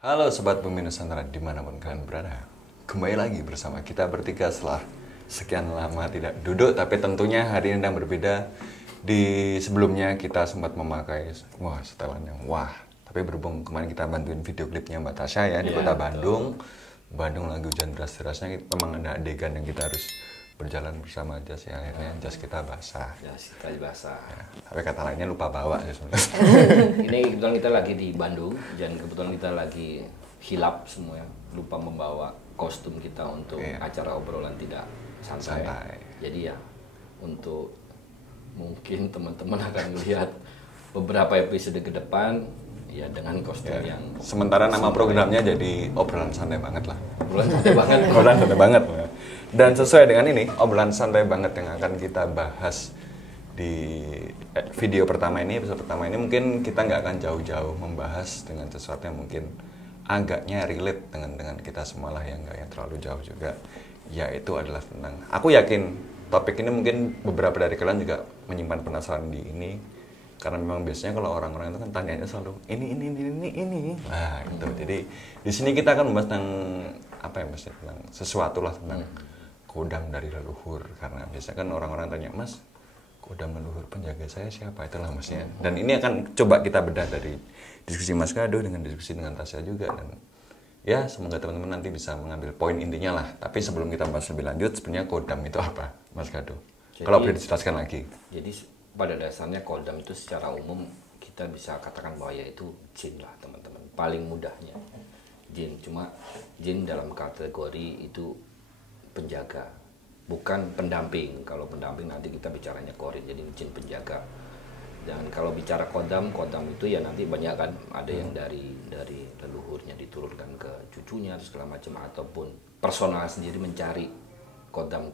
Halo Sobat Bumi Nusantara dimanapun kalian berada. Kembali lagi bersama kita bertiga setelah sekian lama tidak duduk. Tapi tentunya hari ini yang berbeda. Di sebelumnya kita sempat memakai setelan yang tapi berhubung kemarin kita bantuin video klipnya Mbak Tasya ya di kota Bandung. Bandung lagi hujan deras-derasnya, memang ada adegan yang kita harus berjalan bersama jas ya, akhirnya jas kita basah. Jas kita basah. Ya, tapi kata lainnya lupa bawa sih sebenarnya. Ini kebetulan kita lagi di Bandung dan kebetulan kita lagi hilap semua, lupa membawa kostum kita untuk acara obrolan tidak santai. Jadi ya untuk mungkin teman-teman akan melihat beberapa episode ke depan ya dengan kostum yang sementara nama programnya jadi obrolan santai banget lah. Obrolan santai banget. Obrolan santai banget. Dan sesuai dengan ini, obrolan santai banget yang akan kita bahas di video pertama ini, episode pertama ini, mungkin kita nggak akan jauh-jauh membahas dengan sesuatu yang mungkin agaknya relate dengan kita semua lah, yang nggak yang terlalu jauh juga, yaitu adalah tentang, aku yakin topik ini mungkin beberapa dari kalian juga menyimpan penasaran di ini, karena memang biasanya kalau orang-orang itu kan tanyanya selalu ini. Nah, gitu. Jadi di sini kita akan membahas tentang apa ya, maksudnya tentang sesuatu lah, tentang kodam dari leluhur. Karena biasanya kan orang-orang tanya, "Mas, kodam leluhur penjaga saya siapa?" Itulah maksudnya. Dan ini akan coba kita bedah dari diskusi Mas Kado dengan diskusi dengan Tasya juga, dan ya semoga teman-teman nanti bisa mengambil poin intinya lah. Tapi sebelum kita bahas lebih lanjut, sebenarnya kodam itu apa, Mas Kado? Kalau boleh dijelaskan lagi. Jadi pada dasarnya kodam itu secara umum kita bisa katakan bahwa yaitu jin lah teman-teman. Paling mudahnya jin, cuma jin dalam kategori itu penjaga, bukan pendamping. Kalau pendamping nanti kita bicaranya korin, jadi jin penjaga. Dan kalau bicara kodam itu ya nanti banyak kan, ada yang dari leluhurnya diturunkan ke cucunya segala macam, ataupun personal sendiri mencari kodam.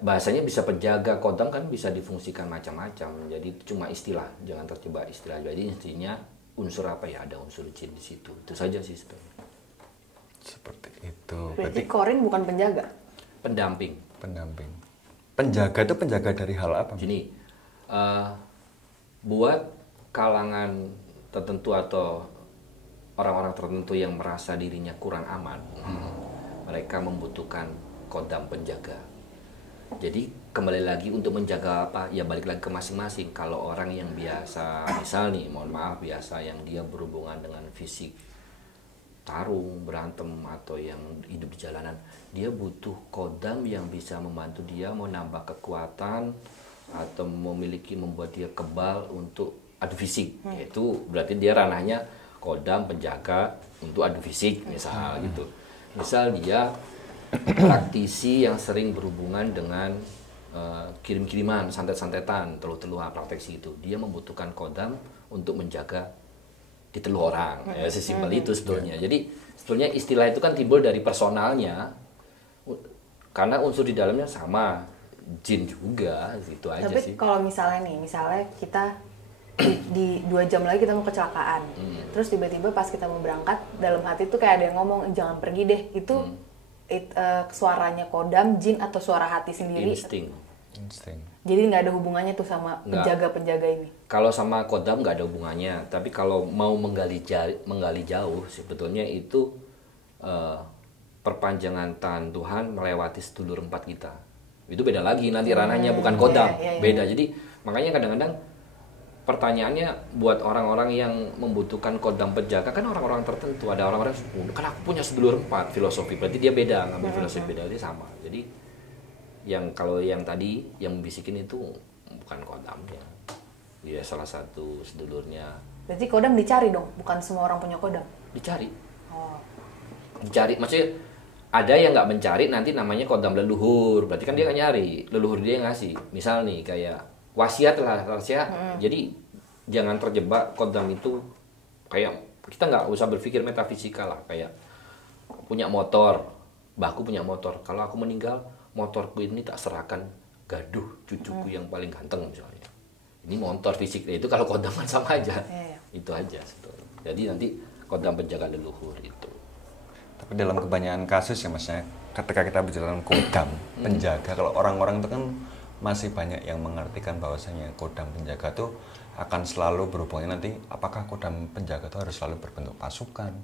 Bahasanya bisa penjaga, kodam kan bisa difungsikan macam-macam. Jadi cuma istilah, jangan terjebak istilah. Jadi intinya unsur apa ya, ada unsur jin di situ. Itu saja sih sebenarnya. Seperti itu. Berarti korin bukan penjaga? Pendamping. Penjaga itu penjaga dari hal apa? Gini, buat kalangan tertentu atau orang-orang tertentu yang merasa dirinya kurang aman, mereka membutuhkan kodam penjaga. Jadi kembali lagi untuk menjaga apa? Ya balik lagi ke masing-masing. Kalau orang yang biasa, misal nih, mohon maaf, biasa yang dia berhubungan dengan fisik, tarung, berantem, atau yang hidup di jalanan, dia butuh kodam yang bisa membantu dia menambah kekuatan atau membuat dia kebal untuk adu fisik. Yaitu berarti dia ranahnya kodam penjaga untuk adu fisik, misal gitu. Misal dia praktisi yang sering berhubungan dengan kirim-kiriman, santet-santetan, teluh-teluhan, praktisi itu, dia membutuhkan kodam untuk menjaga diteluh orang. Ya, sesimpel itu sebetulnya. Jadi sebetulnya istilah itu kan timbul dari personalnya, karena unsur di dalamnya sama, jin juga, gitu aja sih. Tapi kalau misalnya kita di 2 jam lagi kita mau kecelakaan, terus tiba-tiba pas kita mau berangkat, dalam hati tuh kayak ada yang ngomong, jangan pergi deh, itu suaranya kodam, jin, atau suara hati sendiri? Insting. Jadi nggak ada hubungannya tuh sama penjaga-penjaga ini? Kalau sama kodam nggak ada hubungannya, tapi kalau mau menggali jauh, sebetulnya itu perpanjangan tangan Tuhan melewati sedulur 4 kita. Itu beda lagi, nanti ranahnya bukan kodam, beda. Jadi makanya kadang-kadang pertanyaannya buat orang-orang yang membutuhkan kodam penjaga, kan orang-orang tertentu, ada orang-orang kan aku punya sedulur 4 filosofi, berarti dia beda, ngambil filosofi beda, dia sama. Jadi kalau yang tadi yang membisikin itu bukan kodamnya, dia salah satu sedulurnya. Berarti kodam dicari dong, bukan semua orang punya kodam? Dicari. Dicari, maksudnya ada yang nggak mencari, nanti namanya kodam leluhur, berarti kan dia nggak nyari, leluhur dia yang ngasih. Misal nih kayak wasiat lah, jadi jangan terjebak kodam itu kayak kita nggak usah berpikir metafisika lah, kayak punya motor, mbahku punya motor, kalau aku meninggal motorku ini tak serahkan gaduh cucuku yang paling ganteng misalnya, ini motor fisik, itu kalau kodam kan sama aja, itu aja sebetulnya. Jadi nanti kodam penjaga leluhur itu. Tapi dalam kebanyakan kasus ya Mas, ketika kita bicara kodam penjaga, kalau orang-orang itu kan masih banyak yang mengartikan bahwasanya kodam penjaga tuh akan selalu berhubungan nanti apakah kodam penjaga itu harus selalu berbentuk pasukan,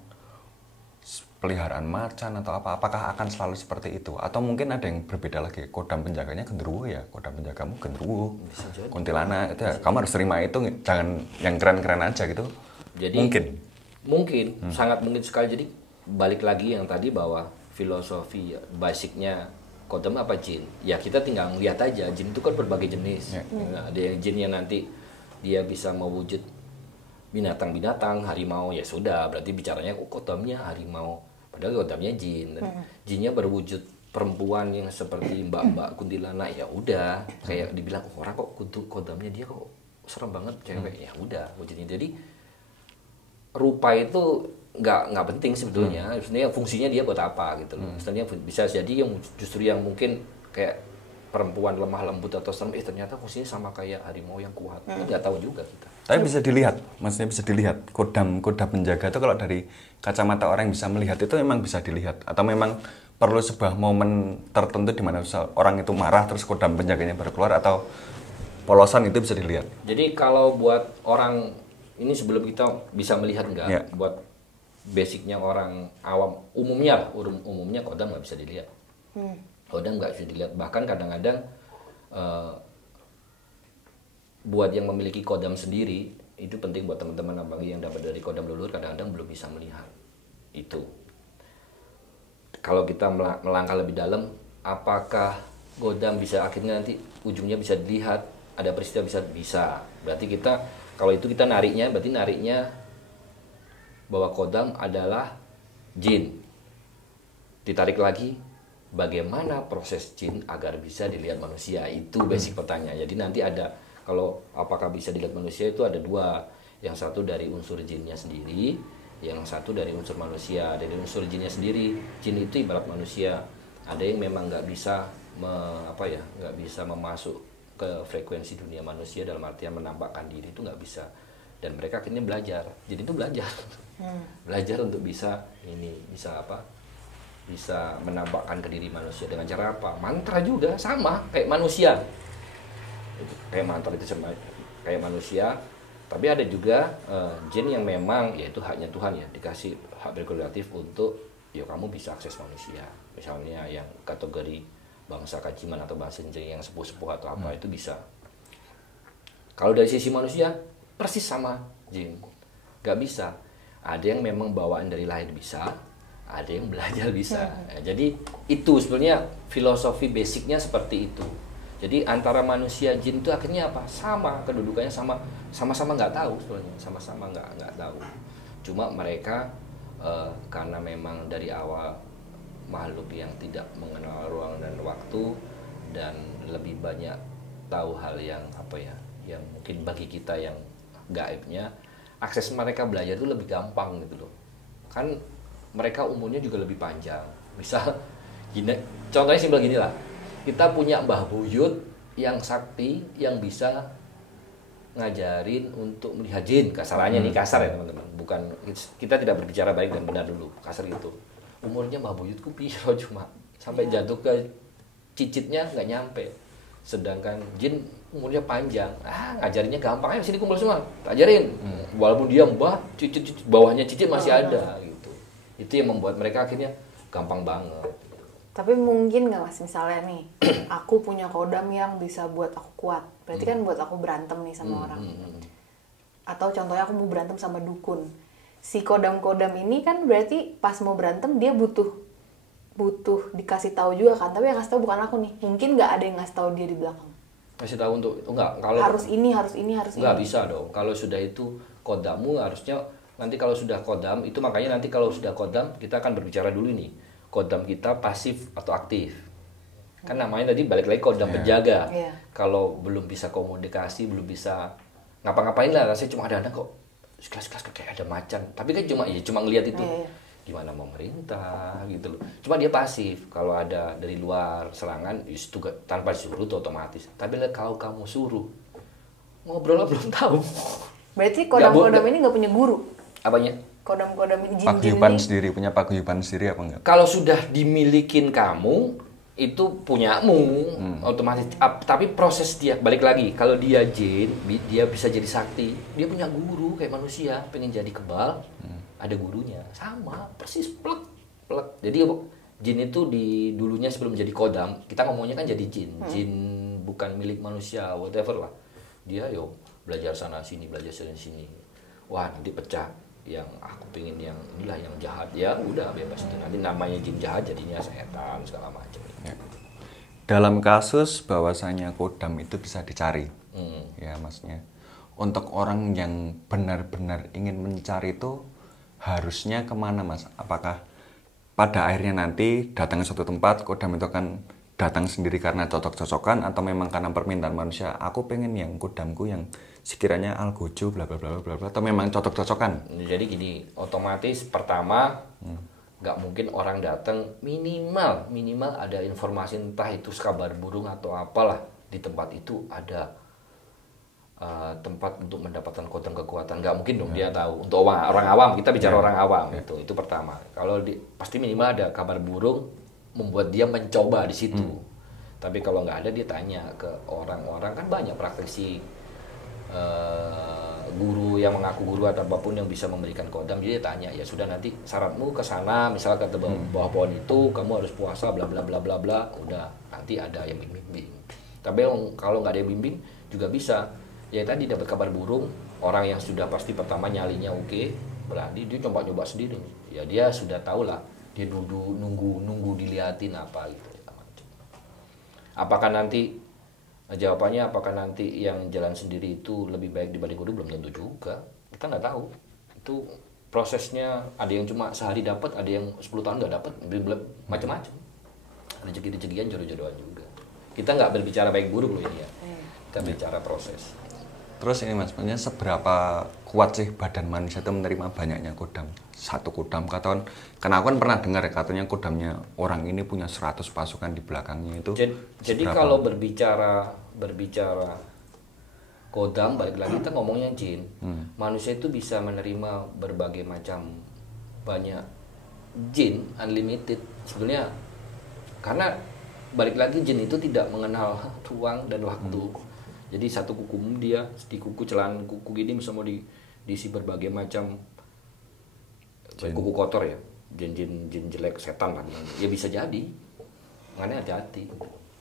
peliharaan macan atau apa, apakah akan selalu seperti itu atau mungkin ada yang berbeda lagi, kodam penjaganya genderuwo ya, kodam penjagamu genderuwo, kuntilanak itu ya, kamu harus terima itu, jangan yang keren-keren aja gitu. Jadi mungkin sangat mungkin sekali. Jadi balik lagi yang tadi bahwa filosofi basicnya kodam apa jin, ya kita tinggal ngeliat aja, jin itu kan berbagai jenis. Nah, ada yang jin yang nanti dia bisa mewujud binatang-binatang, harimau, ya sudah berarti bicaranya kodamnya harimau, padahal kodamnya jin. Jinnya berwujud perempuan yang seperti mbak-mbak kuntilanak, ya udah kayak dibilang orang kok kodamnya dia kok serem banget cewek, ya udah wujudnya. Jadi rupa itu nggak penting sebetulnya, sebenarnya fungsinya dia buat apa gitu loh. Sebenarnya bisa jadi yang justru yang mungkin kayak perempuan lemah lembut atau serem, ternyata fungsinya sama kayak harimau yang kuat. Nggak tahu juga kita. Tapi bisa dilihat, maksudnya bisa dilihat kodam penjaga itu kalau dari kacamata orang yang bisa melihat itu memang bisa dilihat, atau memang perlu sebuah momen tertentu di mana orang itu marah terus kodam penjaganya baru keluar, atau polosan itu bisa dilihat. Jadi kalau buat orang ini sebelum kita bisa melihat nggak, buat basicnya orang awam umumnya kodam nggak bisa dilihat. Kodam nggak bisa dilihat, bahkan kadang-kadang buat yang memiliki kodam sendiri itu penting buat teman-teman abang yang dapat dari kodam leluhur, kadang-kadang belum bisa melihat itu. Kalau kita melangkah lebih dalam, apakah kodam bisa akhirnya nanti ujungnya bisa dilihat, ada peristiwa bisa. Berarti kita kalau itu kita nariknya bahwa kodam adalah jin. Ditarik lagi, bagaimana proses jin agar bisa dilihat manusia, itu basic pertanyaan. Jadi nanti ada, kalau apakah bisa dilihat manusia itu ada dua, yang satu dari unsur jinnya sendiri, yang satu dari unsur manusia. Dari unsur jinnya sendiri, jin itu ibarat manusia, ada yang memang nggak bisa nggak bisa memasuk ke frekuensi dunia manusia, dalam artian menampakkan diri itu nggak bisa, dan mereka akhirnya belajar. Jadi itu belajar untuk bisa bisa menampakkan ke diri manusia dengan cara apa? Mantra juga sama kayak manusia. Kayak mantra itu sama kayak manusia, tapi ada juga jin yang memang yaitu haknya Tuhan ya, dikasih hak prerogatif untuk ya kamu bisa akses manusia. Misalnya yang kategori bangsa Kajiman atau bangsa jin yang sepuh-sepuh atau apa itu bisa. Kalau dari sisi manusia persis sama jin, nggak bisa. Ada yang memang bawaan dari lahir bisa, ada yang belajar bisa. Ya, jadi itu sebenarnya filosofi basicnya seperti itu. Jadi antara manusia jin itu akhirnya apa? Sama, kedudukannya sama-sama nggak tahu sebenarnya, sama-sama nggak tahu. Cuma mereka karena memang dari awal makhluk yang tidak mengenal ruang dan waktu dan lebih banyak tahu hal yang yang mungkin bagi kita yang gaibnya, akses mereka belajar itu lebih gampang gitu loh. Kan mereka umurnya juga lebih panjang. Misal gini, contohnya simpel gini lah. Kita punya Mbah Buyut yang sakti, yang bisa ngajarin untuk melihat jin. Kasarannya nih, kasar ya teman-teman. Bukan, kita tidak berbicara baik dan benar dulu, kasar gitu. Umurnya Mbah Buyutku piro cuma sampai jatuh ke cicitnya nggak nyampe. Sedangkan jin umurnya panjang, ngajarinnya gampang, ayo sini kumpul semua, ajarin. Walaupun dia mbah, cicit bawahnya cicit masih ada gitu. Itu yang membuat mereka akhirnya gampang banget. Tapi mungkin nggak mas, misalnya nih, aku punya kodam yang bisa buat aku kuat, berarti kan buat aku berantem nih sama orang. Atau contohnya aku mau berantem sama dukun. Si kodam-kodam ini kan berarti pas mau berantem dia butuh dikasih tahu juga kan, tapi yang ngasih tahu bukan aku nih. Mungkin nggak ada yang ngasih tahu dia di belakang. Kasih tahu untuk kalau harus ini. Nggak bisa dong. Kalau sudah itu kodammu harusnya nanti kalau sudah kodam itu, makanya nanti kalau sudah kodam kita akan berbicara dulu nih. Kodam kita pasif atau aktif. Kan namanya tadi balik lagi kodam penjaga. Kalau belum bisa komunikasi, belum bisa ngapa-ngapain lah, rasanya cuma ada kok. Sekelas kayak ada macan. Tapi kan cuma ngelihat itu. Gimana mau merintah gitu loh. Cuma dia pasif. Kalau ada dari luar serangan, itu tanpa disuruh itu otomatis. Tapi kalau kamu suruh, ngobrol belum tahu. Berarti kodam-kodam ini nggak punya guru? Apanya? Kodam-kodam ini jin-jin paguyuban ini sendiri, punya paguyuban sendiri apa enggak? Kalau sudah dimilikin kamu, itu punyamu otomatis. Tapi proses dia balik lagi, kalau dia jin dia bisa jadi sakti, dia punya guru kayak manusia, pengen jadi kebal ada gurunya, sama persis plek. Jadi jin itu dulunya sebelum jadi kodam, kita ngomongnya kan jadi jin bukan milik manusia whatever lah, dia belajar sana sini wah nanti pecah yang aku pengen yang inilah yang jahat, ya udah bebas itu, nanti namanya jin jahat jadinya setan segala macam. Dalam kasus bahwasanya kodam itu bisa dicari, ya maksudnya untuk orang yang benar-benar ingin mencari itu harusnya kemana mas? Apakah pada akhirnya nanti datang ke suatu tempat kodam itu akan datang sendiri karena cocok-cocokan, atau memang karena permintaan manusia, aku pengen yang kodamku yang sekiranya algojo bla bla bla bla bla, atau memang cocok-cocokan? Jadi gini, otomatis pertama nggak mungkin orang datang, minimal ada informasi, entah itu kabar burung atau apalah, di tempat itu ada tempat untuk mendapatkan kodam kekuatan. Nggak mungkin dong dia tahu. Untuk orang awam, kita bicara orang awam, itu pertama. Kalau pasti minimal ada kabar burung membuat dia mencoba di situ. Tapi kalau nggak ada, dia tanya ke orang-orang, kan banyak praktisi guru yang mengaku guru atau apapun yang bisa memberikan kodam, jadi dia tanya, ya sudah nanti syaratmu ke sana, misalnya ke bawah pohon itu kamu harus puasa bla bla bla bla bla, udah nanti ada yang bimbing. Tapi kalau nggak ada yang bimbing juga bisa, ya tadi dapat kabar burung, orang yang sudah pasti pertama nyalinya oke, berani dia coba sendiri, ya dia sudah tahu lah, dia duduk nunggu diliatin apa gitu. Apakah nanti jawabannya apakah nanti yang jalan sendiri itu lebih baik dibanding guru, belum tentu juga, kita nggak tahu. Itu prosesnya, ada yang cuma sehari dapat, ada yang 10 tahun nggak dapat, macam-macam. Rezeki-rezekian, jodoh-jodohan juga. Kita nggak berbicara baik buruk loh ini ya, kita bicara proses. Terus ini mas, sebenarnya seberapa kuat sih badan manusia itu menerima banyaknya kodam? Satu kodam, katakan, karena aku kan pernah dengar ya, katanya kodamnya orang ini punya 100 pasukan di belakangnya itu. Jadi kalau berbicara kodam, balik lagi kita ngomongnya jin. Manusia itu bisa menerima berbagai macam banyak jin, unlimited sebetulnya. Karena balik lagi jin itu tidak mengenal ruang dan waktu. Jadi satu kuku dia, di kuku celana kuku gini bisa mau diisi berbagai macam kuku kotor ya, jin jelek, setan lah, ya bisa jadi. Makanya hati-hati.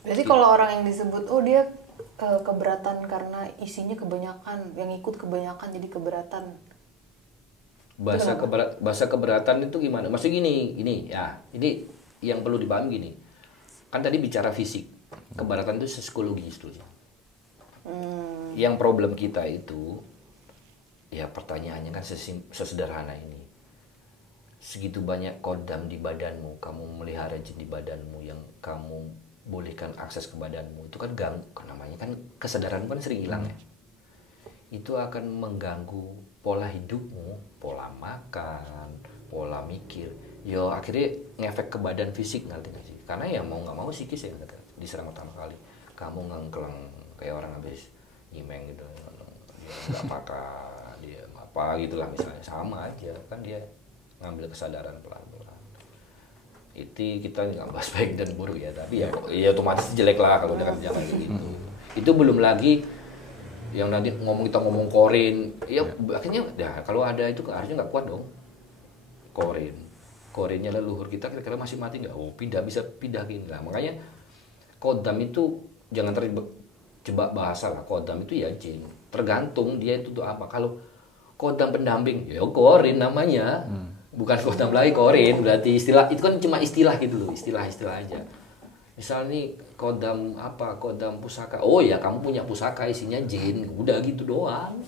Berarti kalau orang yang disebut dia keberatan karena isinya kebanyakan, yang ikut kebanyakan jadi keberatan. Bahasa keberatan itu gimana? Maksudnya gini ya, ini yang perlu dipahami gini. Kan tadi bicara fisik, keberatan itu psikologis dulu. Yang problem kita itu, ya pertanyaannya kan sesederhana ini. Segitu banyak kodam di badanmu, kamu melihara jin di badanmu yang kamu bolehkan akses ke badanmu, itu kan ganggu, kan namanya kan kesadaranmu kan sering hilang ya. Itu akan mengganggu pola hidupmu, pola makan, pola mikir. Yo akhirnya ngefek ke badan fisik nanti sih. Karena ya mau nggak mau psikis ya, diserang pertama kali. Kamu ngengkleng kayak orang habis nyimeng gitu, dia nggak makan, dia apa gitulah misalnya, sama aja kan, dia ngambil kesadaran pelan-pelan. Itu kita nggak bahas baik dan buruk ya, tapi ya otomatis jelek lah kalau dengan jalan gitu. Itu belum lagi yang nanti kita ngomong korin, ya akhirnya kalau ada itu harusnya nggak kuat dong. Korinnya leluhur kita kira-kira masih mati nggak? Bisa pindah gini lah. Makanya kodam itu jangan terjebak bahasa lah. Kodam itu ya jin. Tergantung dia itu tuh apa. Kalau kodam pendamping, ya korin namanya. Bukan kodam lagi, korin. Berarti istilah itu kan cuma istilah gitu loh, istilah aja. Misal nih kodam apa? Kodam pusaka. Oh ya, kamu punya pusaka isinya jin. Udah gitu doang.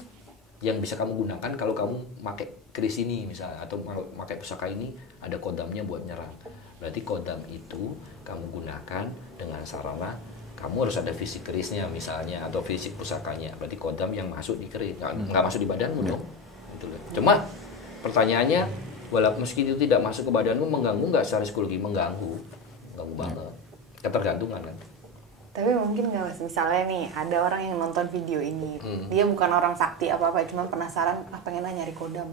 Yang bisa kamu gunakan kalau kamu pakai keris ini misalnya, atau pakai pusaka ini ada kodamnya buat nyerang. Berarti kodam itu kamu gunakan dengan sarana kamu harus ada fisik kerisnya misalnya, atau fisik pusakanya. Berarti kodam yang masuk di keris, nggak masuk di badanmu dong. Gitu loh. Cuma pertanyaannya, walaupun meski itu tidak masuk ke badanmu, mengganggu nggak secara psikologi? Mengganggu banget. Ketergantungan kan. Tapi mungkin nggak mas, misalnya nih ada orang yang nonton video ini, dia bukan orang sakti apa-apa, cuma penasaran, pengen nyari kodam.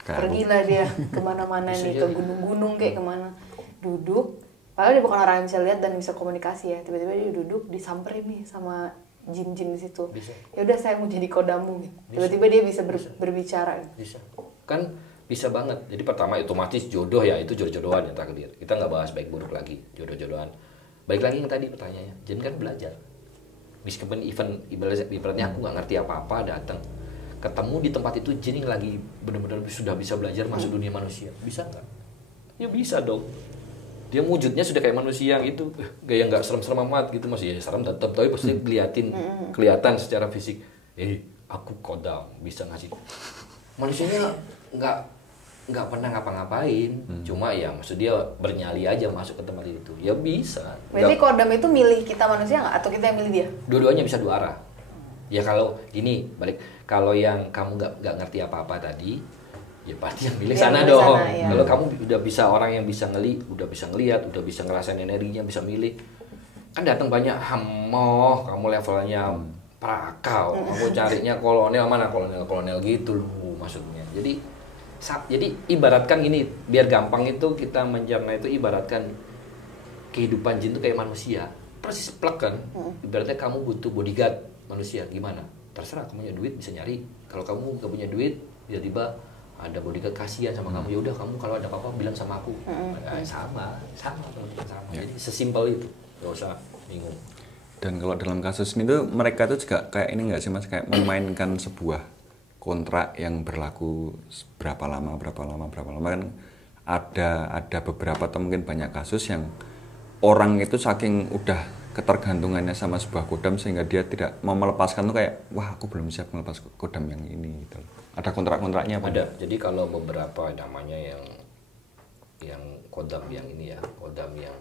Pergilah dia kemana-mana nih, ke gunung-gunung kayak kemana, duduk, Padahal dia bukan orang yang bisa lihat dan bisa komunikasi ya. Tiba-tiba dia duduk disamperin nih sama jin-jin di situ. Ya udah saya mau jadi kodamu gitu. Tiba-tiba dia bisa berbicara. Bisa. Kan bisa banget. Jadi pertama otomatis jodoh ya, itu jodoh-jodohan ya takdir. Kita nggak bahas baik buruk lagi, jodoh-jodohan. Baik lagi yang tadi pertanyaannya, jin kan belajar. Meskipun ibaratnya aku nggak ngerti apa-apa, datang ketemu di tempat itu jin yang lagi benar-benar sudah bisa belajar masuk dunia manusia, bisa nggak? Ya bisa dong. Dia wujudnya sudah kayak manusia yang itu, kayak nggak serem-serem amat gitu, masih ya serem tetap, tapi pasti kelihatan secara fisik. Aku kodam bisa ngasih. Manusianya nggak pernah ngapa-ngapain, cuma ya maksud dia bernyali aja masuk ke tempat itu, ya bisa. Berarti kodam itu milih kita manusia nggak atau kita yang milih dia? Dua-duanya bisa dua arah. Ya kalau ini balik, kalau yang kamu nggak ngerti apa-apa tadi, ya pasti yang milih sana dong. Ya. Kalau kamu udah bisa, orang yang bisa udah bisa ngelihat, udah bisa ngerasain energinya, bisa milih, kan datang banyak hamoh, kamu levelnya prakau, kamu carinya kolonel mana kolonel gitu loh maksudnya. Jadi ibaratkan ini biar gampang itu kita mencerna itu, ibaratkan kehidupan jin itu kayak manusia, persis plek kan. Ibaratnya kamu butuh bodyguard manusia, gimana? Terserah, kamu punya duit bisa nyari. Kalau kamu gak punya duit, tiba-tiba ada bodyguard kasihan sama kamu, ya udah kamu kalau ada apa-apa bilang sama aku. Sama. Jadi sesimpel itu, gak usah bingung. Dan kalau dalam kasus ini tuh mereka tuh juga kayak ini nggak sih Mas, kayak memainkan sebuah kontrak yang berlaku berapa lama kan ada beberapa atau mungkin banyak kasus yang orang itu saking udah ketergantungannya sama sebuah kodam sehingga dia tidak mau melepaskan tuh, kayak wah aku belum siap melepas kodam yang ini gitu. Ada kontrak-kontraknya apa? Ada. Jadi kalau beberapa namanya yang kodam yang ini ya, kodam yang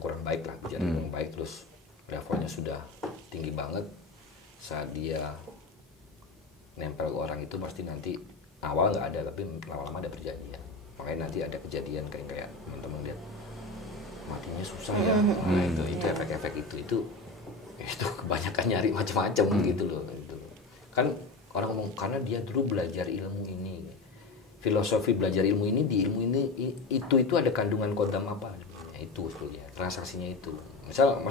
kurang baik lah, kurang baik, terus levelnya sudah tinggi banget, saat dia nempel ke orang itu pasti nanti awal nggak ada, tapi lama-lama ada perjanjian. Makanya nanti ada kejadian kayak teman-teman lihat matinya susah ya. Nah, itu efek-efek itu kebanyakan nyari macam-macam gitu loh. Gitu. Kan orang ngomong karena dia dulu belajar ilmu ini, filosofi belajar ilmu ini, di ilmu ini itu ada kandungan kodam apa? Itu sebetulnya transaksinya itu. Misal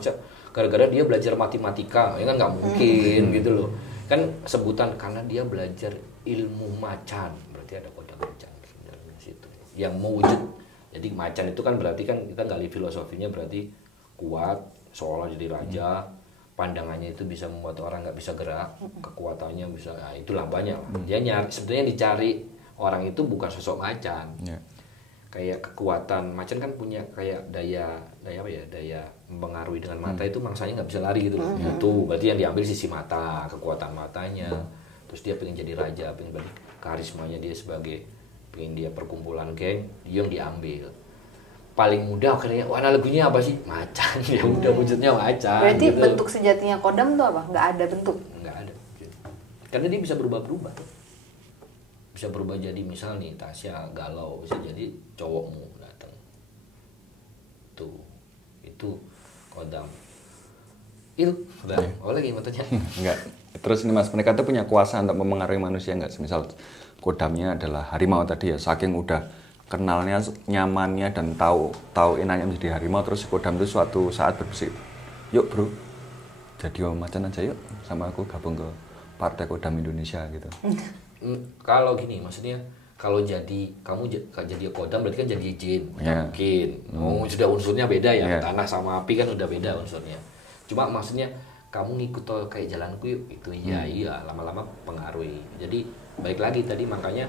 gara-gara dia belajar matematika, ya kan nggak mungkin gitu loh. Kan sebutan karena dia belajar ilmu macan, berarti ada kodam macan dalamnya situ. Yang mewujud. Jadi macan itu kan berarti kan kita gali filosofinya, berarti kuat, seolah jadi raja, pandangannya itu bisa membuat orang nggak bisa gerak, kekuatannya bisa, nah itulah banyak lah. Dia sebetulnya dicari orang itu bukan sosok macan. Kayak kekuatan macan kan punya kayak daya mempengaruhi dengan mata, itu mangsanya nggak bisa lari gitu loh. Itu berarti yang diambil sisi mata, kekuatan matanya. Terus dia pengen jadi raja, pengen berarti karismanya dia sebagai, pengen dia perkumpulan geng, dia yang diambil. Paling mudah akhirnya, analoginya apa sih? Macan. Ya udah wujudnya macan. Berarti gitu. bentuk sejatinya kodam tuh apa? Nggak ada bentuk? Nggak ada. Karena dia bisa berubah-berubah. Bisa berubah jadi misal nih Tasya galau, bisa jadi cowokmu datang. Itu kodam. Itu udah. Oh lagi matanya. Enggak. Terus ini Mas, mereka tuh punya kuasa untuk mempengaruhi manusia nggak? Misal kodamnya adalah harimau tadi ya, saking udah kenalnya, nyamannya dan tahu enaknya menjadi harimau, terus kodam itu suatu saat berbisik, yuk bro, jadi macan aja yuk sama aku gabung ke Partai Kodam Indonesia gitu. Kalau gini maksudnya, kalau kamu jadi kodam berarti kan jadi jin, mungkin. Sudah unsurnya beda ya, tanah sama api kan udah beda unsurnya. Cuma maksudnya kamu ngikut kayak jalanku yuk, itu iya lama-lama pengaruhi. Jadi baik lagi tadi, makanya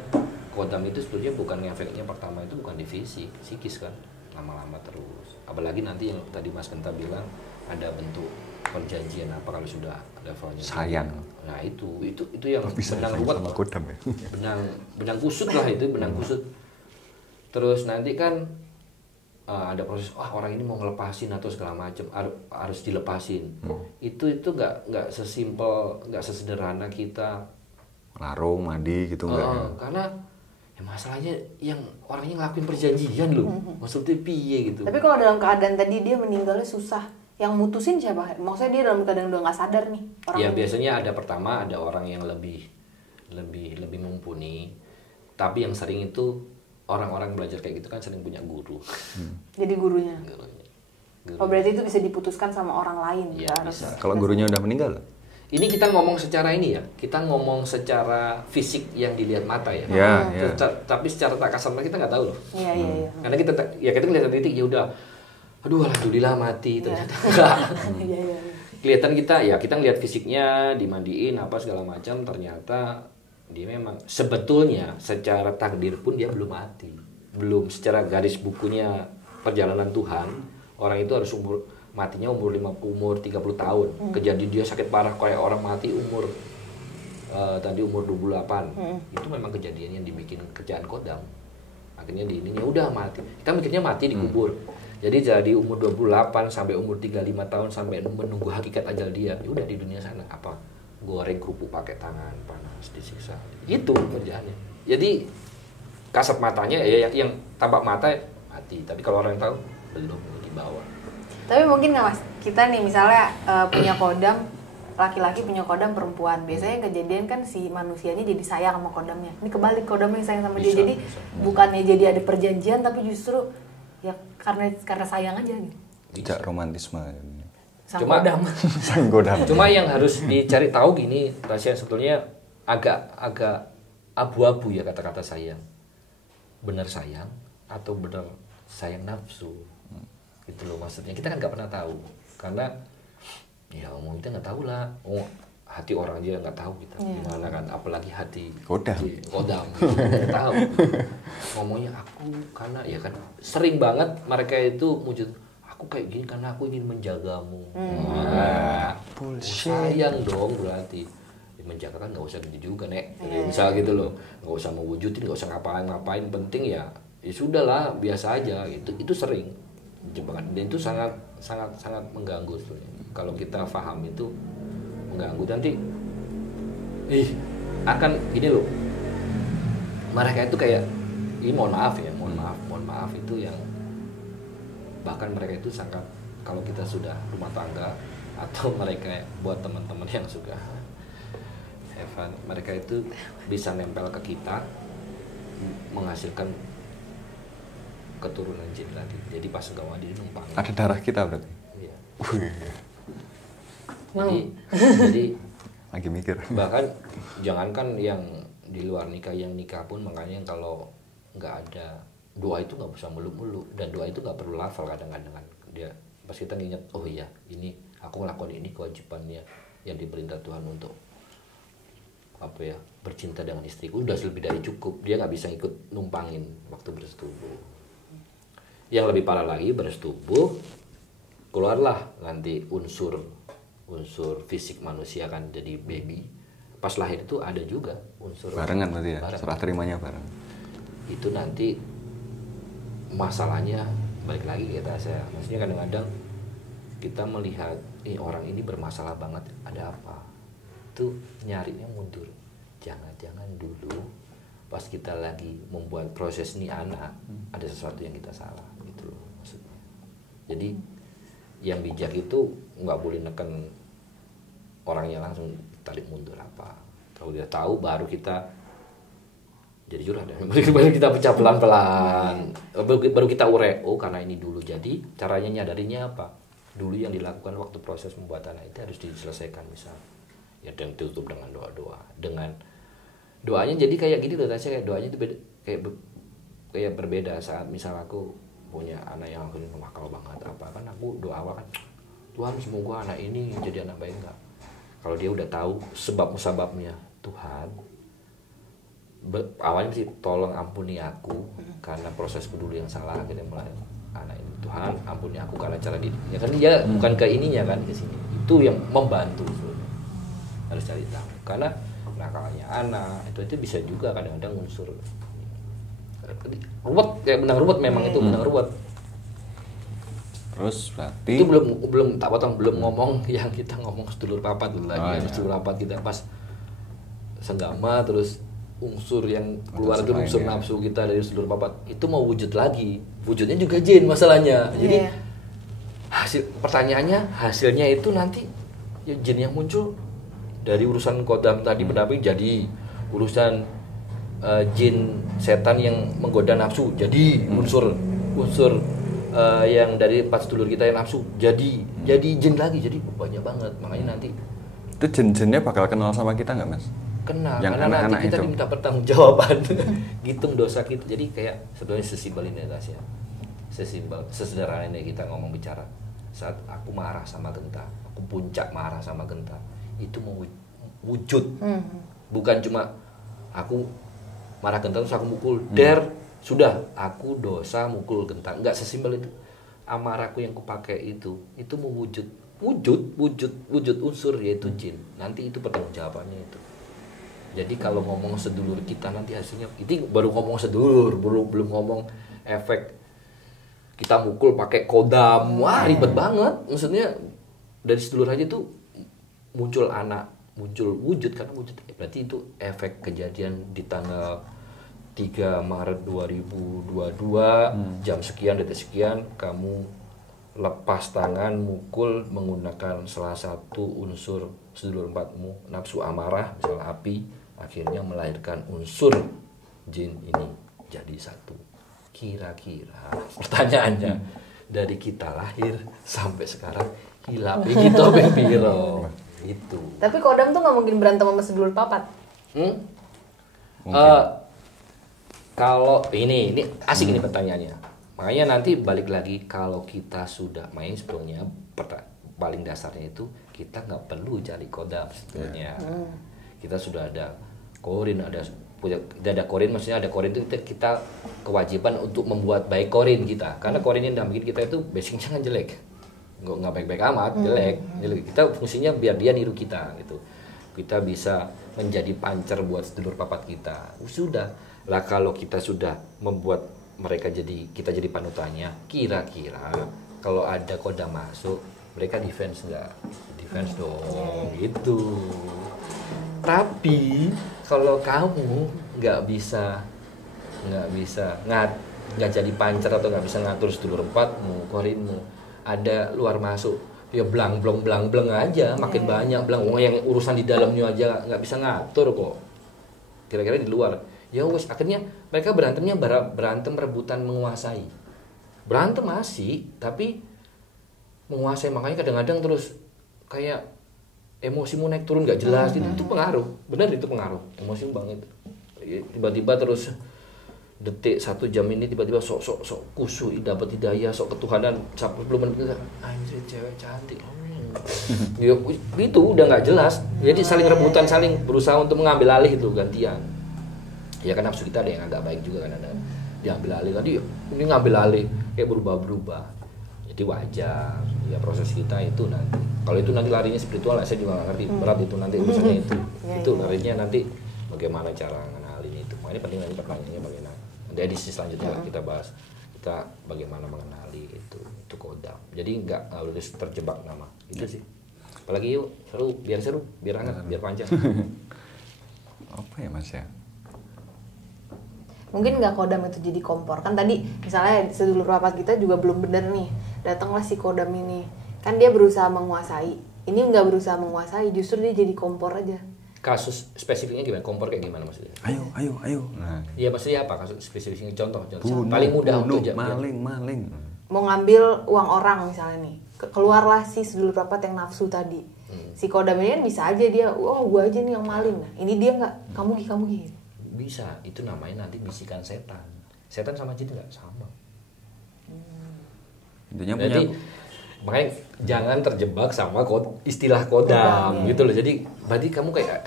kodam itu sebetulnya bukan efeknya pertama itu bukan di fisik, psikis kan, lama-lama terus. Apalagi nanti yang tadi Mas Genta bilang ada bentuk perjanjian apa kalau sudah levelnya sayang. Nah itu yang bisa benang ruwet sama kodam ya. benang kusut lah itu, benang kusut. Terus nanti kan ada proses, orang ini mau ngelepasin atau segala macam, harus dilepasin. Itu nggak sesimpel, nggak sesederhana kita larung mandi gitu enggak. Ya? Karena masalahnya yang orangnya ngelakuin perjanjian loh, maksudnya piye gitu. Tapi kalau dalam keadaan tadi dia meninggalnya susah, yang mutusin siapa? Maksudnya dia dalam keadaan udah nggak sadar nih. Ya biasanya ada pertama ada orang yang lebih mumpuni, tapi yang sering itu orang-orang belajar kayak gitu kan sering punya guru. Jadi gurunya. Gurunya. Oh berarti itu bisa diputuskan sama orang lain. Iya, nggak harus- bisa. Kalau gurunya udah meninggal? Ini kita ngomong secara ini ya, kita ngomong secara fisik yang dilihat mata ya. Ya, ya. Tapi secara tak kasar kita nggak tahu loh. Iya iya iya. Karena kita ngeliat titik ya udah, aduh alhamdulillah mati ternyata enggak. Iya iya. Kelihatan kita ngelihat fisiknya dimandiin apa segala macam, ternyata dia memang sebetulnya secara takdir pun dia belum mati, belum secara garis bukunya perjalanan Tuhan orang itu harus matinya umur 30 tahun. Kejadian dia sakit parah kayak orang mati umur tadi umur 28. Itu memang kejadian yang dibikin kerjaan kodam. Akhirnya di ininya udah mati. Kita mikirnya mati dikubur. Jadi dari umur 28 sampai umur 35 tahun sampai menunggu hakikat ajal dia. Ya udah di dunia sana apa? Goreng kerupuk pakai tangan panas disiksa. Itu kerjaannya. Jadi kasat matanya ya yang tampak mata mati. Tapi kalau orang yang tahu belum di bawah. Tapi mungkin nggak mas, kita nih misalnya punya kodam, laki-laki punya kodam perempuan. Biasanya yang kejadian kan si manusianya jadi sayang sama kodamnya. Ini kebalik, kodamnya yang sayang sama dia. Bisa, Jadi bisa. bukannya jadi ada perjanjian, tapi justru ya karena sayang aja gitu. Tidak romantisme. Sang Cuma- kodam. Sang godam. Cuma yang harus dicari tahu gini, Tasya, sebetulnya agak abu-abu ya kata-kata sayang. Benar sayang atau benar sayang nafsu? Gitu loh maksudnya. Kita kan nggak pernah tahu. Karena ya kita nggak tahu lah. Hati orang aja nggak tahu kita gimana kan, apalagi hati Kodam. kodam nggak tahu. Ngomongnya aku karena ya kan sering banget mereka itu wujud aku kayak gini karena aku ingin menjagamu. Nah, sayang dong berarti. Ya, menjaga kan nggak usah gitu juga nek. Misal gitu loh, nggak usah mewujudin, nggak usah ngapain, penting ya sudahlah biasa aja. Itu sering jebakan dan itu sangat mengganggu sebenarnya. Kalau kita paham itu mengganggu nanti akan ini loh, mereka itu kayak ini mohon maaf itu yang bahkan mereka itu sangat, kalau kita sudah rumah tangga atau mereka buat teman-teman yang suka Evan, mereka itu bisa nempel ke kita menghasilkan keturunan jin lagi. Jadi pas enggak mandi numpang. Ada darah kita berarti. Iya. Wow. Jadi Lagi mikir. bahkan jangankan yang di luar nikah, yang nikah pun makanya kalau nggak ada doa itu nggak bisa meluk-meluk, dan doa itu nggak perlu lafal kadang-kadang kan. Dia pas kita nginget, oh iya ini aku ngelakuin ini kewajibannya yang diperintah Tuhan untuk apa ya, bercinta dengan istriku, udah lebih dari cukup. Dia nggak bisa ikut numpangin waktu bersetubuh. Yang lebih parah lagi, bersetubuh keluarlah nanti unsur fisik manusia kan, jadi baby. Pas lahir itu ada juga unsur Barengan berarti ya, bareng. serah terimanya bareng. Itu nanti masalahnya balik lagi saya. Maksudnya kadang-kadang kita melihat orang ini bermasalah banget, ada apa? Itu nyarinya mundur. Jangan-jangan dulu pas kita lagi membuat proses nih anak, ada sesuatu yang kita salah gitu loh maksudnya. Jadi yang bijak itu nggak boleh neken orangnya langsung tarik mundur apa. Kalau dia tahu baru kita jadi curhat, baru kita pecah pelan-pelan, baru kita urai, oh karena ini dulu. Jadi caranya nyadarinya apa? Dulu yang dilakukan waktu proses membuat anak itu harus diselesaikan, misal ya, dan tutup dengan doa-doa, dengan doanya. Jadi kayak gini loh, kayak doanya itu beda, kayak berbeda saat misal aku punya anak yang aku nakal banget apa kan, aku doa awal kan, Tuhan semoga anak ini jadi anak baik. Enggak, kalau dia udah tahu sebab musababnya, Tuhan awalnya sih tolong ampuni aku karena prosesku dulu yang salah, akhirnya mulai anak ini. Tuhan ampuni aku karena cara didiknya kan, dia bukan ke ininya kan, ke sini. Itu yang membantu sebenarnya. Harus cari tahu, karena nakalnya anak itu bisa juga kadang-kadang unsur ruwet, kayak benang ruwet memang. Itu benang ruwet. Terus berarti Itu belum tak potong, belum ngomong yang kita ngomong sedulur papat dulu lagi. iya. Sedulur papat kita pas senggama, terus unsur yang keluar itu Unsur unsur lainnya. nafsu kita dari sedulur papat itu mau wujud lagi, wujudnya juga jin masalahnya. Jadi Iya. pertanyaannya hasilnya itu nanti ya jin yang muncul dari urusan kodam tadi pendamping, jadi urusan jin setan yang menggoda nafsu jadi unsur yang dari 4 sedulur kita yang nafsu jadi jin lagi, jadi banyak banget. Makanya nanti itu jin-jinnya bakal kenal sama kita nggak Mas? kenal, Yang karena anak-anak nanti kita itu? diminta pertanggungjawaban hitung dosa kita. Jadi kayak sebenarnya sesimpel ini Tasya, sesederhana ini kita ngomong bicara. Saat aku marah sama Genta, aku puncak marah sama Genta, itu mau wujud, bukan cuma aku marah Genta terus aku mukul sudah aku dosa mukul Genta, nggak sesimpel itu. Amarahku yang kupakai itu mau wujud unsur, yaitu jin. Nanti itu pertanggungjawabannya itu. Jadi kalau ngomong sedulur kita nanti hasilnya, itu baru ngomong sedulur, belum ngomong efek kita mukul pakai kodam. Wah, ribet banget. Maksudnya dari sedulur aja tuh muncul anak, muncul wujud, karena wujud berarti itu efek kejadian di tanggal 3 Maret 2022 jam sekian detik sekian kamu lepas tangan mukul menggunakan salah satu unsur sedulur 4-mu, nafsu amarah misalnya api, akhirnya melahirkan unsur jin ini jadi satu. Kira-kira pertanyaannya dari kita lahir sampai sekarang hilape kita piro itu. Tapi kodam tuh nggak mungkin berantem sama sedulur papat. Kalau ini asik ini pertanyaannya. Makanya nanti balik lagi, kalau kita sudah main sebelumnya, paling dasarnya itu kita nggak perlu cari kodam sebetulnya. Kita sudah ada korin, ada korin, maksudnya ada korin itu kita kewajiban untuk membuat baik korin kita, karena korin yang dalam kita itu basicnya kan jelek, nggak baik-baik amat, jelek. Kita fungsinya biar dia niru kita gitu. Kita bisa menjadi pancer buat sedulur papat kita. Sudah lah, kalau kita sudah membuat mereka kita jadi panutannya, kira-kira kalau ada kodam masuk mereka defense nggak? Defense dong gitu. Tapi kalau kamu nggak jadi pancer atau nggak bisa ngatur sedulur 4-mu, korinmu, ada luar masuk, ya blang aja, makin banyak blang. Yang urusan di dalamnya aja nggak bisa ngatur kok. Kira-kira di luar. Ya wes, akhirnya mereka berantem rebutan menguasai. Berantem masih, tapi menguasai. Makanya kadang-kadang terus kayak emosimu naik turun nggak jelas, itu pengaruh. Benar, itu pengaruh. Emosimu banget. Tiba-tiba terus detik 1 jam ini tiba-tiba sok kusu, dapat hidayah, sok ketuhanan, sampai belum menit anjir cewek cantik. Ya, itu udah nggak jelas. Jadi saling rebutan, saling berusaha untuk mengambil alih itu gantian. Ya kan nafsu kita ada yang agak baik juga kan, ada diambil alih tadi, ini ngambil alih kayak berubah. Jadi wajar ya proses kita itu nanti. Kalau itu nanti larinya spiritual, saya juga nggak ngerti, berat itu nanti urusannya itu larinya nanti bagaimana cara mengenalin itu. Makanya penting nanti pertanyaannya bagaimana. Nanti edisi selanjutnya kita bahas kita bagaimana mengenali itu kodam. Jadi nggak harus terjebak nama itu sih. Apalagi yuk seru, biar hangat, biar panjang. Apa ya Mas ya? Mungkin nggak kodam itu jadi kompor. Kan tadi misalnya sedulur papat kita juga belum bener nih, datanglah si kodam ini, kan dia berusaha menguasai, ini nggak berusaha menguasai, justru dia jadi kompor aja. Kasus spesifiknya gimana? Kompor kayak gimana maksudnya? Ayo. Nah, iya maksudnya apa kasus spesifiknya? Contoh paling mudah untuk maling. Mau ngambil uang orang misalnya nih, keluarlah si sedulur papat yang nafsu tadi. Si kodam ini kan bisa aja dia, gua aja nih yang maling. Nah, ini dia nggak, kamu gini. Bisa, itu namanya nanti bisikan setan. Setan sama jin nggak sama. Intinya jadi makanya jangan terjebak sama istilah kodam gitu loh. Jadi berarti kamu kayak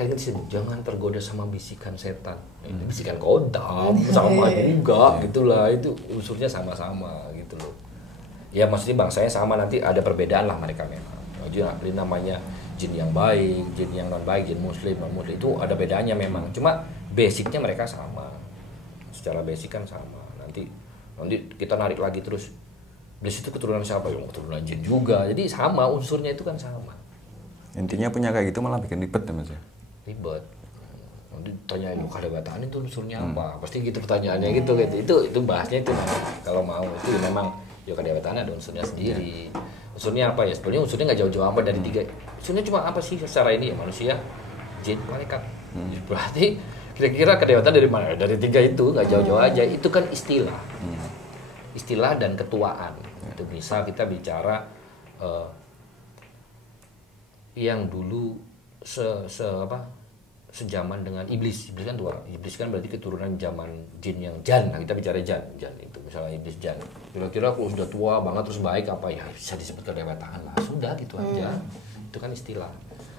jangan tergoda sama bisikan setan. Itu bisikan kodam sama juga gitulah, itu unsurnya sama-sama gitu loh. Ya maksudnya bangsanya sama, nanti ada perbedaan lah mereka memang. Jadi namanya jin yang baik, jin yang non baik, jin muslim, non muslim itu ada bedanya memang. Cuma basicnya mereka sama, secara basic kan sama. Nanti kita narik lagi terus, Iblis itu keturunan siapa? Ya keturunan jin juga. Jadi sama, unsurnya itu kan sama. Intinya punya kayak gitu malah bikin ribet ya Mas ya? Ribet. Nanti tanyain kalebatan itu unsurnya apa? Pasti gitu pertanyaannya gitu. Itu bahasnya itu memang, kalau mau itu memang kalebatan ada unsurnya sendiri. Unsurnya apa ya? Sebenarnya unsurnya nggak jauh-jauh amat dari 3. Unsurnya cuma apa sih secara ini ya? Manusia, jin, malaikat. Berarti Kira-kira kedewatan dari mana? Dari 3 itu, nggak jauh-jauh aja. Itu kan istilah. Istilah dan ketuaan. Itu misal kita bicara yang dulu sejaman dengan iblis. Iblis kan dua. Iblis kan berarti keturunan zaman jin yang jan. Nah, kita bicara jan itu misalnya iblis jan. Kira-kira kalau sudah tua banget terus baik apa ya bisa disebut kedewatan lah. Sudah gitu aja. Itu kan istilah.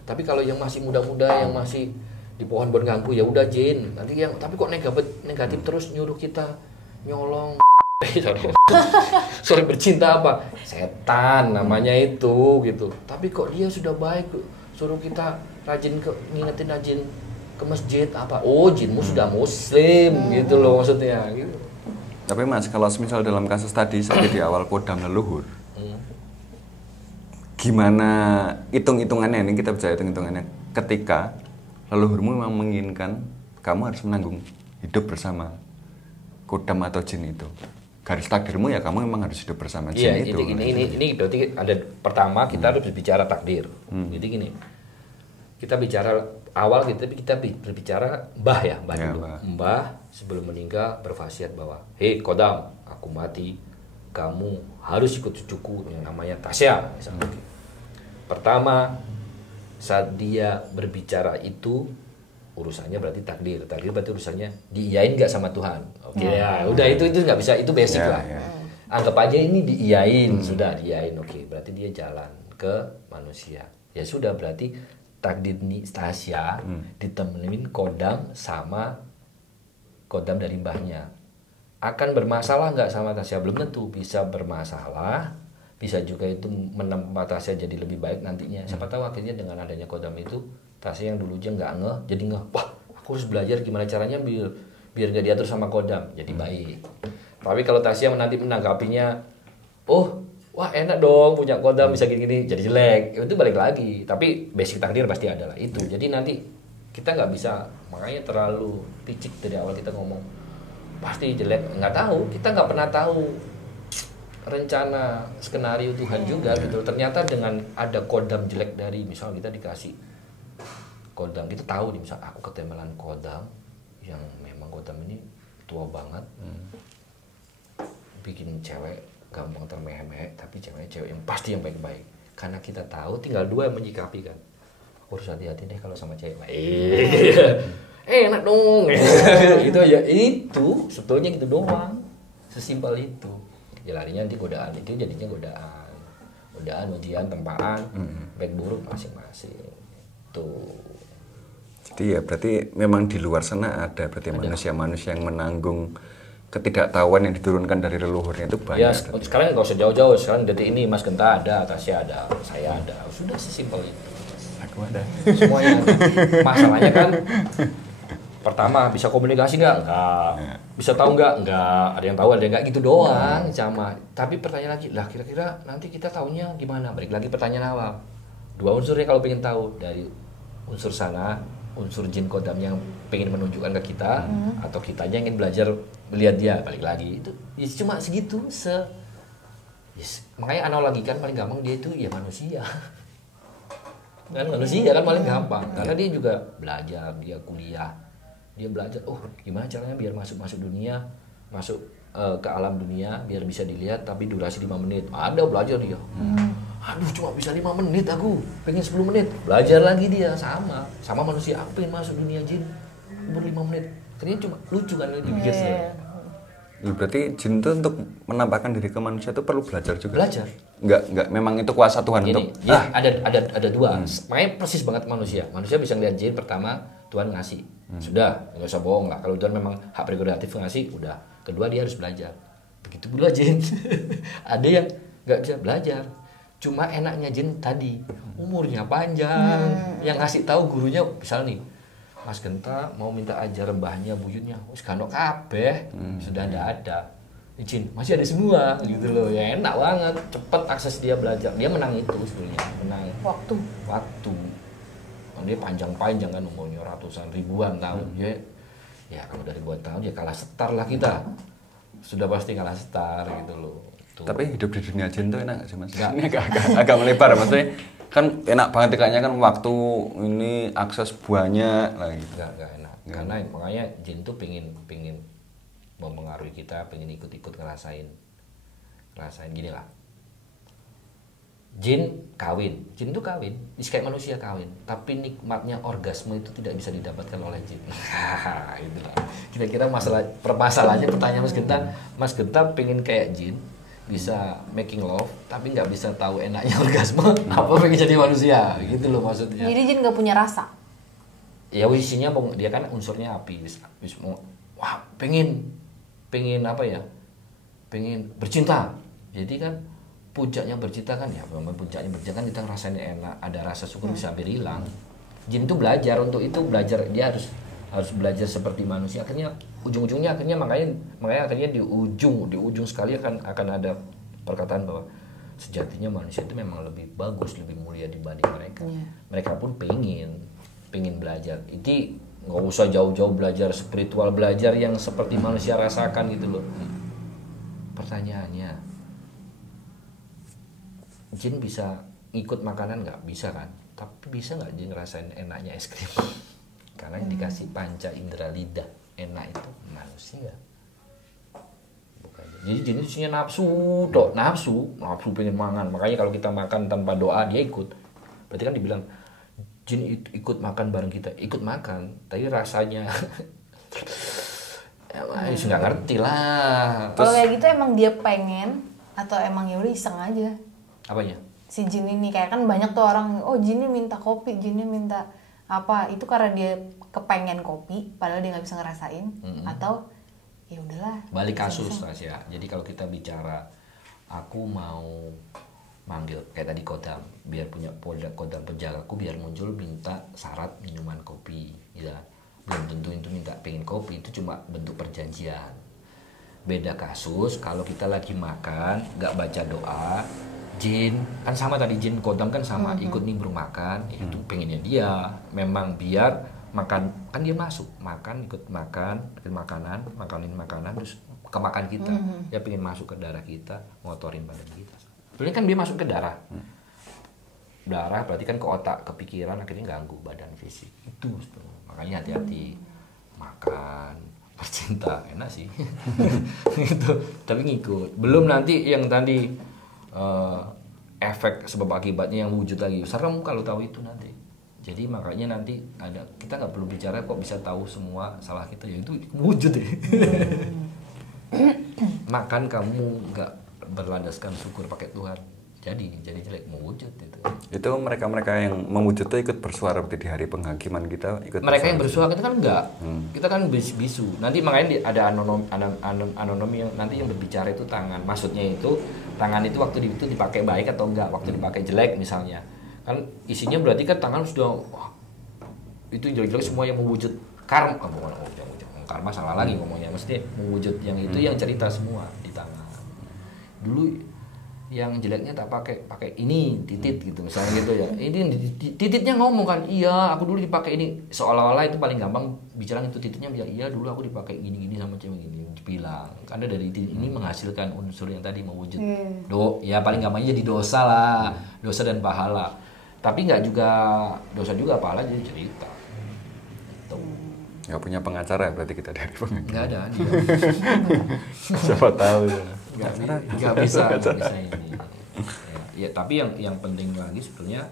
Tapi kalau yang masih muda-muda yang masih di pohon berganggu ya udah jin. Nanti yang tapi kok negatif terus nyuruh kita nyolong sorry bercinta apa? Setan namanya itu gitu. Tapi kok dia sudah baik suruh kita ngingetin rajin ke masjid apa? Oh, jinmu sudah muslim gitu loh maksudnya gitu. Tapi Mas, kalau misal dalam kasus tadi seperti di awal kodam leluhur, gimana hitung-hitungannya ini, kita bicara hitung-hitungannya ketika leluhurmu memang menginginkan kamu harus menanggung hidup bersama kodam atau jin itu. Garis takdirmu ya kamu memang harus hidup bersama jin itu. Ini berarti ada pertama kita harus berbicara takdir. Jadi gini. Kita bicara awal kita berbicara Mbah dulu. Mbah sebelum meninggal berwasiat bahwa, "Hei Kodam, aku mati, kamu harus ikut cucuku yang namanya Tasya." Misalnya. Pertama, saat dia berbicara itu urusannya berarti takdir. Takdir berarti urusannya diiyain nggak sama Tuhan. Oke ya, udah itu nggak bisa, itu basic lah. Anggap aja ini diiyain, sudah diiyain. Oke, berarti dia jalan ke manusia. Ya sudah berarti takdir nih Tasya ditemenin kodam sama kodam dari mbahnya. Akan bermasalah nggak sama Tasya? Belum tentu, bisa bermasalah, bisa juga itu menempat Tasya jadi lebih baik nantinya. Siapa tahu akhirnya dengan adanya kodam itu Tasya yang dulunya nggak ngeh, jadi ngeh. Wah, aku harus belajar gimana caranya biar nggak diatur sama kodam, jadi baik. Tapi kalau Tasya nanti menanggapinya, wah enak dong punya kodam bisa gini-gini, jadi jelek, itu balik lagi. Tapi basic takdir pasti ada lah itu. Jadi nanti kita nggak bisa, makanya terlalu picik dari awal kita ngomong pasti jelek, nggak tahu, kita nggak pernah tahu rencana skenario Tuhan juga gitu. Ternyata dengan ada kodam jelek dari misal kita dikasih kodam, kita tahu nih misal aku ketempelan kodam yang memang kodam ini tua banget, bikin cewek gampang termehek-mehek, tapi cewek yang pasti yang baik-baik. Karena kita tahu tinggal 2 yang menyikapi kan. Aku harus hati-hati deh kalau sama cewek baik. Enak dong. Itu ya, itu sebetulnya gitu doang. Sesimpel itu. Ya larinya nanti godaan, itu jadinya godaan. Godaan, ujian, tempaan, baik buruk masing-masing. Tuh. Jadi ya berarti memang di luar sana ada berarti manusia-manusia yang menanggung ketidaktahuan yang diturunkan dari leluhurnya itu banyak. Ya, sekarang nggak usah jauh-jauh. Sekarang detik ini Mas Genta ada, Tasya ada, saya ada. Sudah sesimpel itu. Aku ada. Semuanya. Masalahnya kan pertama bisa komunikasi nggak? Enggak. Bisa tahu nggak? Enggak. Ada yang tahu, ada yang nggak, gitu doang sama. Tapi pertanyaan lagi, lah kira-kira nanti kita tahunya gimana? Balik lagi pertanyaan awal. 2 unsurnya kalau pengen tahu, dari unsur sana, unsur jin kodam yang pengen menunjukkan ke kita, atau kitanya ingin belajar melihat dia, balik lagi. Itu ya cuma segitu, makanya analogikan paling gampang dia itu ya manusia. Kan manusia kan paling gampang, karena dia juga belajar, dia kuliah, dia belajar, gimana caranya biar masuk dunia, masuk ke alam dunia, biar bisa dilihat tapi durasi 5 menit. Ada belajar dia. Aduh, cuma bisa 5 menit aku, pengen 10 menit. Belajar lagi dia, sama manusia. Aku pengen masuk dunia jin, umur 5 menit. Ternyata cuma lucu kan dipikir saya. Ya, berarti jin itu untuk menampakkan diri ke manusia itu perlu belajar juga. Belajar. Enggak, memang itu kuasa Tuhan Gini, untuk. ada 2. Makanya persis banget manusia. Manusia bisa ngeliat jin, pertama Tuhan ngasih. Sudah, nggak usah bohong lah. Kalau Tuhan memang hak prerogatif ngasih, udah. Kedua dia harus belajar. Begitu pula jin. Ada yang nggak bisa belajar. Cuma enaknya jin tadi, umurnya panjang. Yang ngasih tahu gurunya, misal nih, Mas Genta mau minta ajar mbahnya, buyutnya, sekarang kabeh sudah ada. Jin masih ada semua, gitu loh. Ya enak banget, cepet akses dia belajar. Dia menang itu sebenarnya, menang waktu. Dia panjang-panjang kan umurnya ratusan ribuan tahun. Ya kalau dari ribuan tahun ya kalah setar lah kita. Sudah pasti kalah setar gitu loh. Tuh. Tapi hidup di dunia jin itu enak gak sih Mas? Ini agak melebar maksudnya. Kan enak banget kayaknya kan waktu ini akses banyak lagi. Nggak enak. Karena makanya jin tuh pengen mempengaruhi kita, pengen ikut-ikut ngerasain gini lah. Jin tuh kawin, kayak manusia kawin, tapi nikmatnya orgasme itu tidak bisa didapatkan oleh jin. Itulah. Kira-kira permasalahannya pertanyaan Mas Genta pengen kayak jin, bisa making love, tapi nggak bisa tahu enaknya orgasme, apa pengen jadi manusia, gitu loh maksudnya. Jadi jin nggak punya rasa. Ya isinya dia kan unsurnya api, wah pengen apa ya, pengen bercinta. Jadi kan puncaknya bercinta kan ya, puncaknya bercinta kan kita ngerasain enak, ada rasa syukur bisa hampir hilang. Jin itu belajar untuk itu, dia harus belajar seperti manusia. Akhirnya ujung-ujungnya makanya akhirnya di ujung sekali akan ada perkataan bahwa sejatinya manusia itu memang lebih bagus, lebih mulia dibanding mereka. Mereka pun pengen belajar. Itu nggak usah jauh-jauh belajar spiritual, belajar yang seperti manusia rasakan gitu loh. Pertanyaannya, jin bisa ngikut makanan nggak? Bisa kan? Tapi bisa nggak jin ngerasain enaknya es krim? Karena yang dikasih panca indera lidah enak itu manusia. Bukan. Jadi jin itu isinya nafsu pengen makan. Makanya kalau kita makan tanpa doa dia ikut. Berarti kan dibilang jin ikut makan bareng kita, ikut makan, tapi rasanya nggak ngerti lah. Kalau kayak gitu emang dia pengen atau emang ya udah iseng aja? Apanya? Si jin ini kayak kan banyak tuh orang, oh jinnya minta kopi, jinnya minta apa, itu karena dia kepengen kopi padahal dia nggak bisa ngerasain, atau ya udahlah. Balik kasus Tasya. Jadi kalau kita bicara aku mau manggil kayak tadi kodam, biar punya kodam penjagaku biar muncul minta syarat minuman kopi, ya belum tentu itu minta pengen kopi, itu cuma bentuk perjanjian. Beda kasus kalau kita lagi makan nggak baca doa, jin kan sama tadi, jin kodam kan sama ikut nimbrung makan, itu pengennya dia memang biar makan, kan dia masuk makan, ikut makanin makanan terus ke makan kita, dia pengen masuk ke darah kita, ngotorin badan kita. Sebenarnya kan dia masuk ke darah, berarti kan ke otak, ke pikiran, akhirnya ganggu badan fisik. Itu sebenarnya. Makanya hati-hati makan, bercinta, enak sih. Gitu. Tapi ngikut. Belum nanti yang tadi efek sebab akibatnya yang wujud lagi. Serem kalau tahu itu nanti. Jadi makanya nanti kita nggak perlu bicara kok bisa tahu semua salah kita, ya itu wujud ya. Makan kamu nggak berlandaskan syukur pakai Tuhan, jadi jelek, mewujud itu. Itu mereka yang mewujud itu ikut bersuara di hari penghakiman kita, ikut mereka yang bersuara, kita kan enggak. Kita kan bisu. Nanti makanya ada anonomi yang nanti yang berbicara itu tangan. Maksudnya itu tangan itu waktu itu dipakai baik atau enggak, waktu dipakai jelek misalnya. Kan isinya berarti kan tangan sudah itu jelek-jelek semua yang mewujud karma. Karma salah lagi ngomongnya. Mesti mewujud yang itu yang cerita semua di tangan. Dulu yang jeleknya tak pakai ini titit gitu misalnya gitu ya. Ini tititnya ngomong kan, iya aku dulu dipakai ini, seolah-olah itu paling gampang bicara itu tititnya bilang iya dulu aku dipakai gini-gini sama cewek gini, dibilang karena dari ini menghasilkan unsur yang tadi mewujud. Ya paling gampangnya jadi dosa lah, dosa dan pahala. Tapi nggak juga dosa juga pahala, jadi cerita. Gitu. Nggak punya pengacara berarti kita dari pengacara. Nggak ada. Siapa tahu ya. Nggak bisa ini. Ya tapi yang penting lagi sebetulnya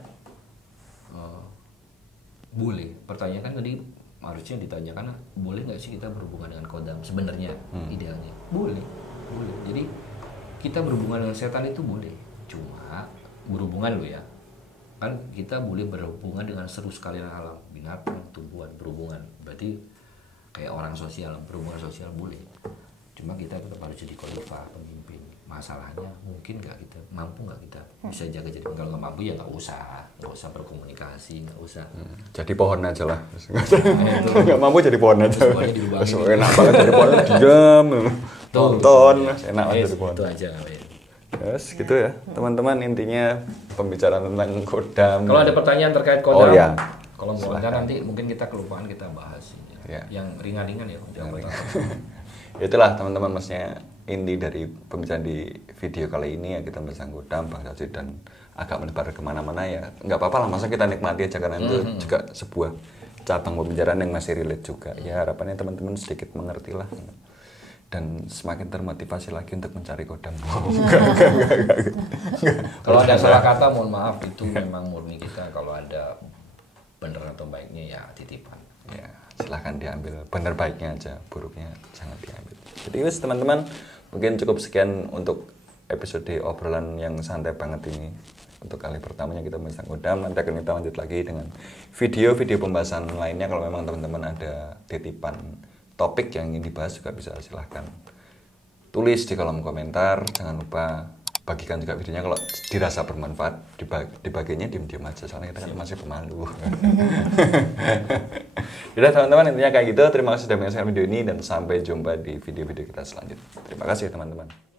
boleh. Pertanyaan kan tadi harusnya ditanyakan, boleh nggak sih kita berhubungan dengan kodam sebenarnya idealnya? Boleh. Jadi kita berhubungan dengan setan itu boleh. Cuma berhubungan lo ya. Kan kita boleh berhubungan dengan seluruh sekalian alam, binatang, tumbuhan, berhubungan. Berarti kayak orang sosial, berhubungan sosial boleh. Cuma kita tetap harus jadi khalifah, pemimpin. Masalahnya mungkin nggak kita, mampu nggak kita bisa jaga jadi, kalau nggak mampu ya nggak usah berkomunikasi, nggak usah. Jadi pohon aja lah. Nggak mampu jadi pohon aja. Enak banget jadi pohon, diam, tonton, enak banget jadi pohon. Itu aja. Yes, gitu ya teman-teman, intinya pembicaraan tentang kodam. Kalau ada pertanyaan terkait kodam, ya. Kalau mau ada nanti mungkin kita kelupaan kita bahas ya. Yang ringan-ringan ya. Itulah teman-teman, maksudnya inti dari pembicaraan di video kali ini ya, kita tentang kodam, Bang Sajid dan agak melebar kemana-mana ya nggak apa-apa lah, masa kita nikmati aja karena itu juga sebuah cabang pembicaraan yang masih relate juga. Ya harapannya teman-teman sedikit mengerti lah dan semakin termotivasi lagi untuk mencari kodam. Kalau ada salah kata mohon maaf, itu memang murni kita. Kalau ada benar atau baiknya ya titipan. Ya silahkan diambil, benar baiknya aja, buruknya jangan diambil. Jadi wis teman-teman, mungkin cukup sekian untuk episode obrolan yang santai banget ini. Untuk kali pertamanya kita membahas kodam, nanti akan kita lanjut lagi dengan video-video pembahasan lainnya. Kalau memang teman-teman ada titipan topik yang ingin dibahas juga bisa silahkan tulis di kolom komentar. Jangan lupa bagikan juga videonya kalau dirasa bermanfaat, dibaginya diam-diam aja soalnya kita kan masih pemalu. Udah teman-teman, intinya kayak gitu. Terima kasih sudah menyaksikan video ini dan sampai jumpa di video-video kita selanjutnya. Terima kasih teman-teman.